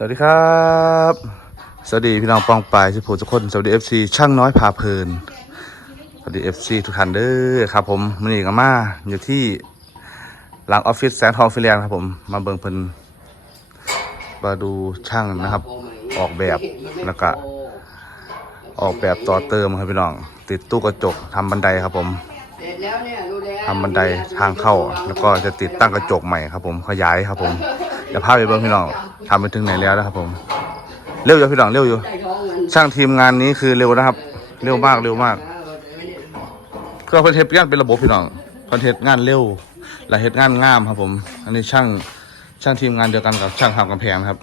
สวัสดีครับ สวัสดีพี่น้องปองปายสุภูทุกคน สวัสดีเอฟซีช่างน้อยพาเพลิน สวัสดีเอฟซีทุกท่านเด้อครับผมมันอีกมาอยู่ที่หลังออฟฟิศแสงทองฟิเลียนครับผม มาเบิ่งเพิ่นมาดูช่างนะครับ ออกแบบแล้วก็ออกแบบต่อเติมครับพี่น้อง ติดตู้กระจกทำบันไดครับผมเสร็จแล้วเนี่ยดูแล้วทำบันไดทางเข้า แล้วก็จะติดตั้งกระจกใหม่ครับผมขยายครับผม เดี๋ยวพาไปเบิ่งพี่น้องทำไปถึงไหนแล้วนะครับผม เร็วอยู่พี่น้องเร็วอยู่ ช่างทีมงานนี้คือเร็วนะครับ เร็วมากเร็วมากเครื่องเพิ่นเฮ็ดงานเป็นระบบพี่น้องเพิ่นเฮ็ดงานเร็วและเฮ็ดงานงามครับผม อันนี้ช่างช่างทีมงานเดียวกันกับช่างทำกำแพงครับ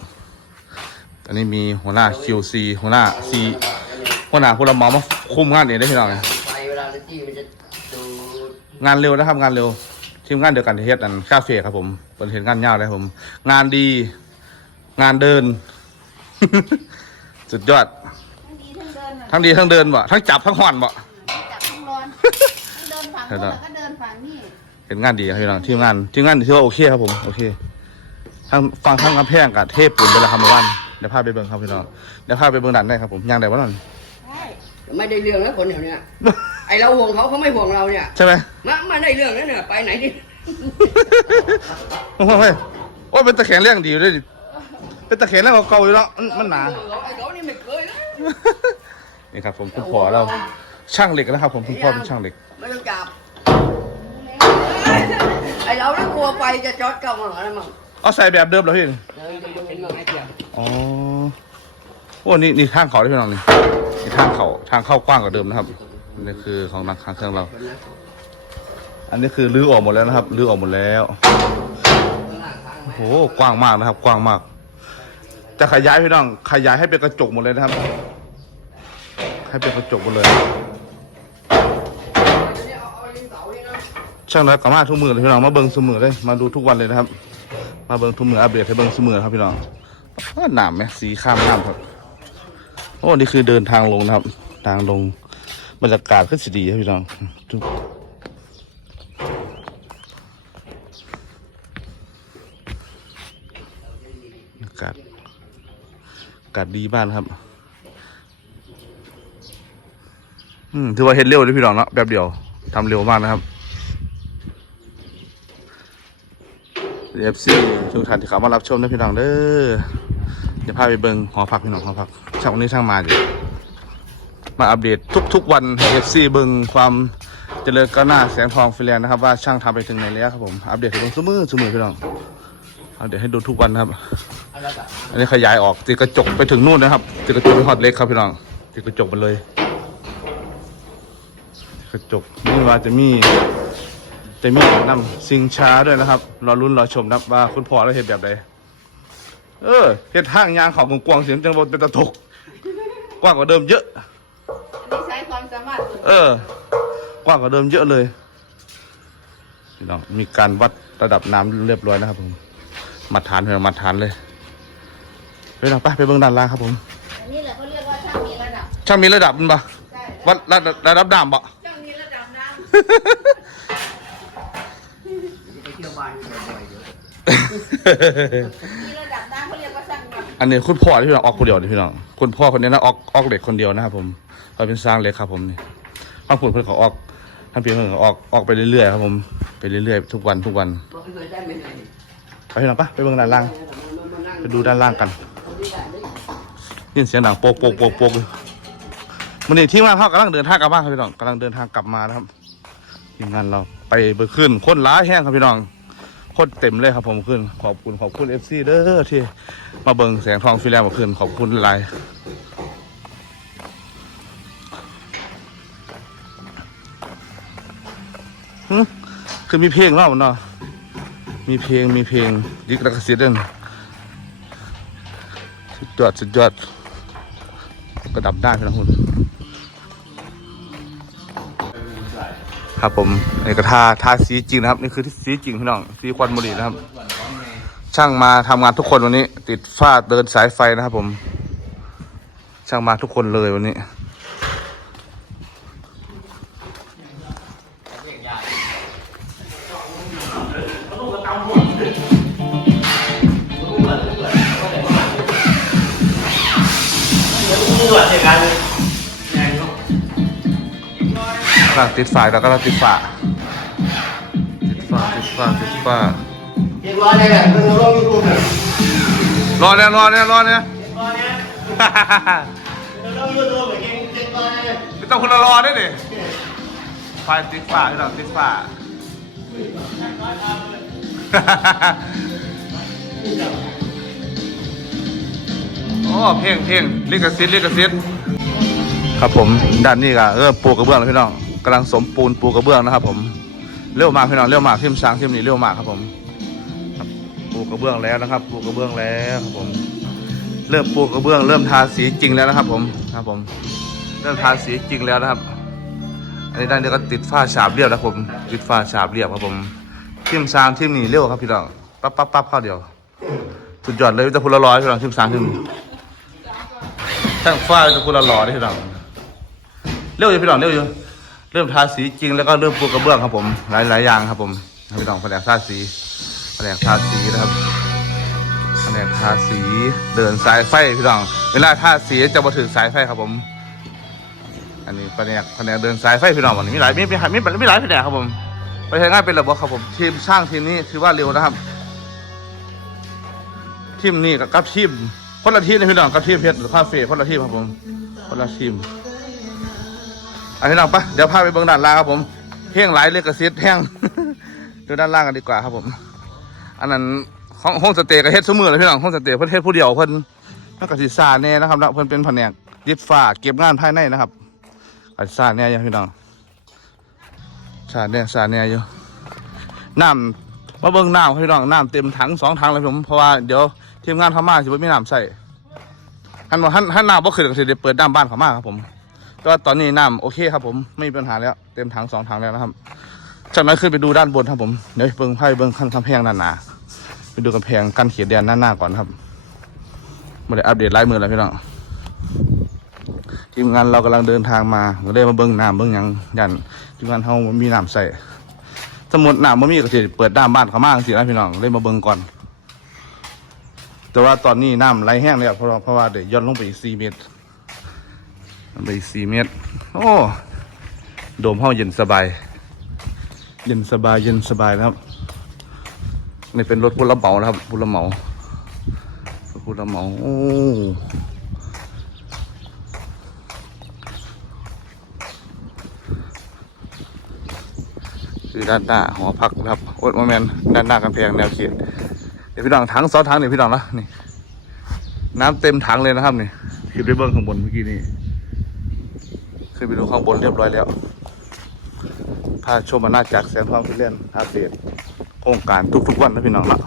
อันนี้มีหัวหน้า QC หัวหน้า C หัวหน้าผู้รับเหมามาคุมงานเองได้พี่น้องไฟเวลาเราจี้มันจะดูดงานเร็วนะครับงานเร็ว ทีมงานเดียวกันที่เฮ็ดอันคาเฟ่ครับผมเป็นเห็นงานยาวเลยครับผม งานดี งานเดิน สุดยอด ทั้งดีทั้งเดินน่ะทั้งดีทั้งเดินบ่ทั้งจับทั้งห่อนบ่ จับทั้งร้อนทั้งเดินฝั่งเห็นู้นนแล้วแล้วก็เดินฝั่งนี้เห็นงานดีครับพี่น้องทีมงานทีมงานถือว่าโอเคครับผมโอเคทั้งฟังทั้งกำแพงกับเทพปุ่นไปแล้วครับเมื่อวานเดี๋ยวพาไปเบิ่งครับพี่น้องเดี๋ยวพาไปเบิ่งด่านได้ครับผมยังได้บ่นั่น ใช่ไม่ได้เรื่องแล้วคนเดี๋ยวเนี้ย ไอเราห่วงเขาเขาไม่ห่วงเราเนี่ยใช่ไหมมาไม่ได้เรื่องแล้วเนี่ยไปไหนดิโอ้โหโอ้ยเป็นตะแขนเรื่องดีอยู่ด้วยดิเป็นตะแขนเรื่องเก่าๆอยู่แล้วมันมันหนาไอเขานี่ไม่เคยนะนี่ครับผมคุณพ่อเราช่างเหล็กนะครับ ผมคุณพ่อเป็นช่างเหล็กไม่ต้องจับไอเราเนี่ยกลัวไฟจะจอดเข้ามาอะไรมั่งเอาใส่แบบเดิมเหรอพี่เดินจะดูเป็นมั่งไอ้เจ้าอ๋อโอ้นี่นี่ทางเขาที่พี่น้องนี่นี่ทางเขาทางเข้ากว้างกว่าเดิมนะครับ นี่คือของนักค้างเครื่องเรา อันนี้คือรื้อออกหมดแล้วนะครับรื้อออกหมดแล้วโอ้โหกว้างมากนะครับ กว้างมาก จะขยายพี่น้องขยายให้เป็นกระจกหมดเลยนะครับ ให้เป็นกระจกหมดเลยช่างน้อยกลับมาทุกมือเลยพี่น้องมาเบิ้งสมือเลยมาดูทุกวันเลยนะครับ มาเบิ้งทุกมืออัปเดตให้เบิ้งสมือครับพี่น้องหนามไหมสีข้ามหน้ำครับโอ้นี่คือเดินทางลงนะครับ ทางลง บรรยากาศก็สิดีครับพี่น้องกอากาศอากาศดีบ้านครับ อืมถือว่าเฮ็ดเร็วเลยพี่น้องเนาะแบบเดียวทำเร็วมากนะครับเอฟซีทุกท่านที่เข้ามารับชมนะพี่น้องเด้อเดี๋ยวพาไปเบิ่งหอพักพี่น้องหอพักช่างวันนี้ช่างมาอยู่ มาอัปเดตทุกๆวันเอฟซีเบิงความเจริญก้าวหน้าแสงทองฟิแลนซ์นะครับว่าช่างทำไปถึงไหนแล้วครับผมอัปเดตให้เบิ่งสมือสมือพี่น้องอัปเดตให้ดูทุกวันนะครับ อันนี้ขยายออกติดกระจกไปถึงนู่นนะครับติดกระจกไปฮอตเล็กครับพี่น้องติดกระจกไปเลยกระจกนี่ว่าจะมีจะมีนำซิงช้าด้วยนะครับรอรุ่นรอชมนะว่าคุณพ่อเราเห็นแบบใดเออเห็ดห้างยางเขากว้างเสียงจังบนเป็นตะตกกว้างกว่าเดิมเยอะ เออ กว้างกว่าเดิมเยอะเลยพี่น้องมีการวัดระดับน้ำเรียบร้อยนะครับผมมาตรฐานเพื่อนมาตรฐานเลยไปหนังไปไปเบื้องด้านล่างครับผมอันนี้แหละเขาเรียกว่าช่างมีระดับช่างมีระดับมันปะใช่วัดระดับระดับน้ำปะช่างมีระดับน้ไปเที่ยวบ้านบ่อยๆเดี๋ยวำมีระดับน้ำเขาเรียกว่าช่างแบบอันนี้คุณพ่อที่พี่น้องออกคนเดียวนี่พี่น้องคุณพ่อคนนี้นะออกออกเด็กคนเดียวนะครับผมเขาเป็นสร้างเล็กครับผมนี่ บางคนเพิ่นเขาออกท่านเพียงเพิ่นเขาออกออกไปเรื่อยๆครับผมไปเรื่อยๆทุกวันทุกวันบอกให้เคยได้ไหมไหนไปพี่น้องปะไปเบิ่งด้านล่างมานั่งไปดูด้านล่างกันยินเสียงดังโป๊กโป๊กโป๊กโป๊กเลยมันนี่ทีมงานเขากำลังเดินทางกลับบ้านครับพี่น้องกำลังเดินทางกลับมานะครับทีมงานเราไปเบิกขึ้นคนร้ายแห้งครับพี่น้องคนเต็มเลยครับผมขึ้นขอบคุณขอบคุณเอฟซีเด้อที่มาเบิ่งแสงทองฟิแลนซ์มาขึ้นขอบคุณหลาย คือมีเพลงเล่าเนาะมีเพลงมีเพลงดิกรักเสิทธิ์เด่นสุดยอดสุดยอดกระดับได้นพี่น้องคุณครับผมนี่ก็ทาทาสีจริงนะครับ นี่คือที่สีจริงพี่น้องสีควันบุหรี่นะครับ ช่างมาทำงานทุกคนวันนี้ ติดฝ้าเดินสายไฟนะครับ ผม ช่างมาทุกคนเลยวันนี้ กำลังติดฝาแล้วก็ติดฝาติดฝาติดฝาติดฝาเรียบร้อยเลยแหละเพิ่งเอาลงยูทูบเนี่ยรอเนี่ยรอเนี่ยรอเนี่ยเรียบร้อยเนี่ยเอาลงยูทูบเก่งเรียบร้อยเลยไม่ต้องคนละรอด้วยดิไฟติดฝาพี่น้องติดฝาโอ้เพลงเพลงลิขสิทธิ์ลิขสิทธิ์ครับผมด้านนี้ก็เออปูกระเบื้องแล้วพี่น้อง กำลังสมปูนปูกระเบื้องนะครับ ผมเร็วมากพี่น้องเร็วมากทิมช้างทิมนี่เร็วมากครับผมปูกระเบื้องแล้วนะครับ ปูกระเบื้องแล้วครับผมเริ่มปูกระเบื้อง เริ่มทาสีจริงแล้วนะครับ ผมครับผม เริ่มทาสีจริงแล้วนะครับ อันนี้ด้านนี้ก็ติดฝ้าฉาบเรียบแล้วผม ติดฝ้าฉาบเรียบครับผมทิมช้างทิมนี่เร็วครับพี่น้องปั๊บปั๊บปั๊บเข้าเดียวสุดยอดเลยจะพูดละร้อยพี่น้องทิมช้างทิมนี่ช่างฝ้าจะคุณละหล่อได้พี่น้องเร็วอยู่พี่น้องเร็วอยู่ เริ่มทาสีจริงแล้วก็เริ่มปูกระเบื้องครับผม หลายหลายอย่างครับผมพี่น้องแผนกทาสีแผนกทาสีนะครับแผนกทาสีเดินสายไฟพี่น้อง เวลาทาสีจะมาถึงสายไฟครับผม อันนี้แผนกแผนกเดินสายไฟพี่น้องวันนี้มีหลายมีมีมีมีหลายแผนกครับผมไปใช้งานเป็นระบบครับผมทีมช่างทีมนี้ถือว่าเร็วนะครับทีมนี้กับกับทีมคนละทีมนะพี่น้องกับทีมเพชรหรือคาเฟ่คนละทีมครับผมคนละทีม อันนี้น้องปะเดี๋ยวพาไปเบื้องด้านล่างครับผมเพียงหลายเลขกระซิดแห้งดูด้านล่างกันดีกว่าครับผม อันนั้นห้องห้องสเตย์กับเฮ็ดสมือเลยพี่น้องห้องสเตย์เพิ่นเฮ็ดผู้เดียวเพิ่นนักกสิซาแน่นะครับแล้วเพิ่นเป็นแผนกยึดฝ้าเก็บงานภายในนะครับกสิซาแน่ยังพี่น้องซาแน่ซาแน่อยู่น้ำมาเบิ่งน้ำพี่น้องน้ำเต็มถังสองถังเลยผมเพราะว่าเดี๋ยวทีมงานเขามาสิบ่มีน้ำใส่หันบ่หันหันน้ำบ่ขึ้นก็สิได้เปิดน้ำบ้านเขามาครับผม ก็ตอนนี้น้ำโอเคครับผมไม่มีปัญหาแล้วเต็มถังสองถังแล้วนะครับ จากนั้นขึ้นไปดูด้านบนครับผมเดี๋ยวเบิ่งไพ่เบิ่งขั้นกำแพงหนาๆไปดูกำแพงกั้นเขียดแดนหน้าหน้าก่อนครับมาได้อัปเดตลายมือแล้วพี่น้องทีมงานเรากำลังเดินทางมาก็ได้มาเบิ่งน้ำเบิ่งยังยันทีมงานเขามีน้ำใส่สมมติหนามบ่มีก็สิเปิดด้ามบ้านเขามากสินะพี่น้องเลยมาเบิ่งก่อน แต่ว่าตอนนี้น้ำไหลแห้งแล้วเพราะเพราะว่าเดี๋ยวย่อนลงไปอีกสี่เมตร ไปสี่เมตร โอ้โดมห้องเย็นสบาย เย็นสบายเย็นสบายนะครับนี่เป็นรถพุละเหมานะครับพุละเหมาพุละเหมาโอ้คือด้านหน้าหอพักนะครับโอ้ยโมเมนด้านหน้ากำแพงแนวเขตเดี๋ยวพี่น้องถังสองถังนี่พี่น้องนะนี่น้ำเต็มถังเลยนะครับนี่ขึ้นไปเบิ้งข้างบนเมื่อกี้นี่ ขึ้นไปดูข้างบนเรียบร้อยแล้วพาชมมานาจากแสงทองพิเลียนอัปเดตโครงการทุกๆวันนะพี่น้องนะ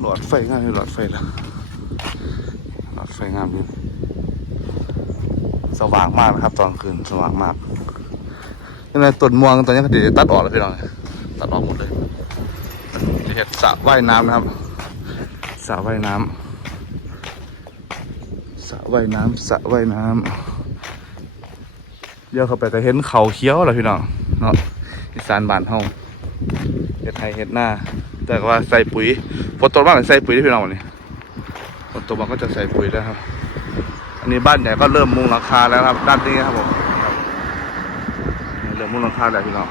หลอดไฟงามเลยหลอดไฟล้วหลอดไฟงามดีสว่างมากนะครับ ตอนคืนสว่างมากยังไงต้นม่วงตอนนี้ก็เดี๋ยวตัดออกแล้วพี่น้องตัดออกหมดเลยเห็นสระว่ายน้ำนะครับสระว่ายน้ำ ระว่ายน้ำสระว่ายน้ำเดี๋ยวเข้าไปก็เห็นเขาเขี้ยวแหละพี่น้องเนาะอีสานบ้านเฮาเฮ็ดไทยเฮ็ดหน้า แต่ว่าใส่ปุ๋ยฝนตกมากใส่ปุ๋ยที่พี่น้องวันนี้ฝนตกมาก็จะใส่ปุ๋ยแล้วครับ อันนี้บ้านใหญ่ก็เริ่มมุงหลังคาแล้วครับ ด้านนี้ครับผมเริ่มมุงหลังคาแล้วพี่น้อง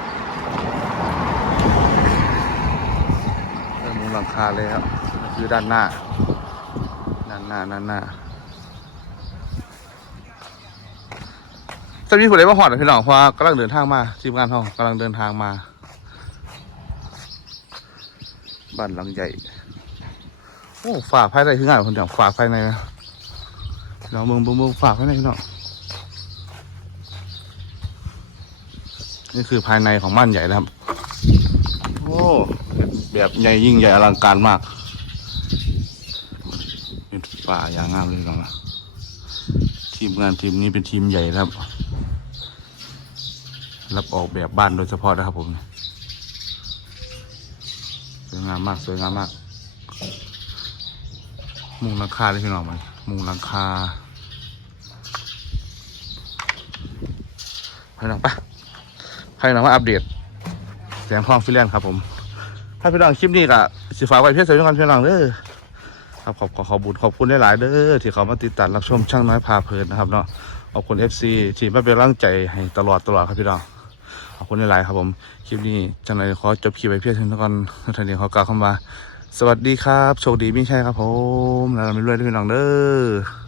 เริ่มมุงหลังคาเลยครับคือด้านหน้า ด้านหน้าด้านหน้า จะมีผู้ใดมาหอดเหรอพี่น้องเพราะว่ากำลังเดินทางมาทีมงานห้องกำลังเดินทางมา บ้านหลังใหญ่ โอ้ฝาภายในคืองานคนเดียวฝาภายในนะเราเมืองเมืองเมืองฝาภายในพี่น้องนี่คือภายในของบ้านใหญ่นะครับ โอ้แบบใหญ่ยิ่งใหญ่อลังการมาก เป็นป่าอย่างงามเลยน้องนะทีมงานทีมนี้เป็นทีมใหญ่ครับ รับออกแบบบ้านโดยเฉพาะนะครับผมสวยงามมากสวยงามมาก มุงหลังคาเลยพี่น้องมันมุงหลังคาพี่น้องปะให้น้องมาอัปเดตแสงทองฟิลแลนด์ครับผมถ้าพี่น้องคลิปนี้ก็สิฝากไว้เพียงเท่านี้ก่อนพี่น้องเด้อครับขอบขอขอบคุญขอบคุณหลายๆเด้อที่เขามาติดตามรับชมช่างน้อยพาเพลินนะครับเนาะขอบคุณ FC ที่มาเป็นกำลังใจให้ตลอดตลอดครับพี่น้อง ขอบคุณหลายๆครับผมคลิปนี้จังไรขอจบคลิปไปเพียงเท่านี้ก่อนท่านนี้ขอกล่าวคำว่าสวัสดีครับ โชคดีมิ่งใช่ครับผมแล้วเราไม่รวยด้วยพี่น้องเด้อ